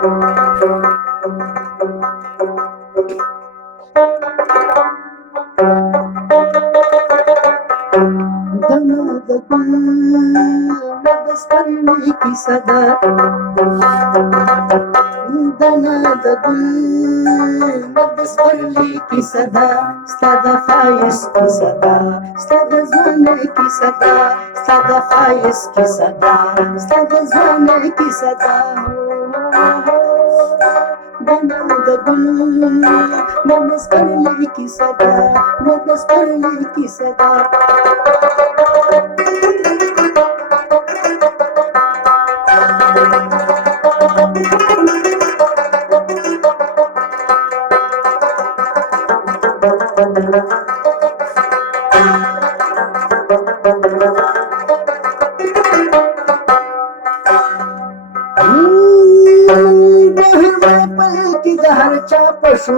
की सदा दनाद गुल की सदा सदा ख्वाहिश की सदा सदा ज़माने की सदा सदा ख्वाहिश की सदा सदा ज़माने की सदा दनाद गुल की सदा की सदा की घरच्या पशु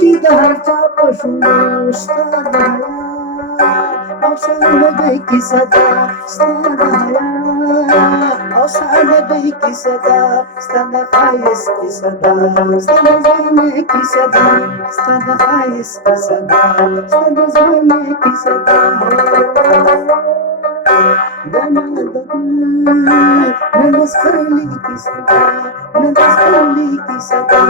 की घरच्या पशु की सदा की सदा सदा ख्वाहिश की सदा सदा ज़माने की सदा सदा ख्वाहिश की सदा सदा ज़माने की सदा नदस्करली की सदा नदस्करली की सदा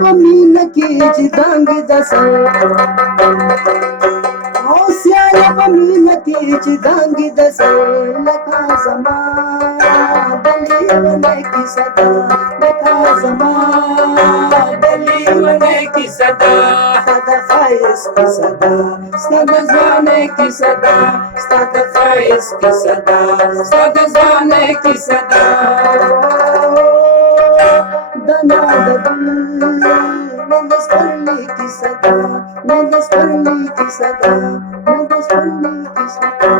Pamina que de dangue da Oceana pamina que de dangue da na casa Dali que sada na casa Dali que sada sada faz que sada sada zane que sada sada faz que sada sada zane que sada Danada नदस्करली की सदा नदस्करली की सदा नदस्करली की सदा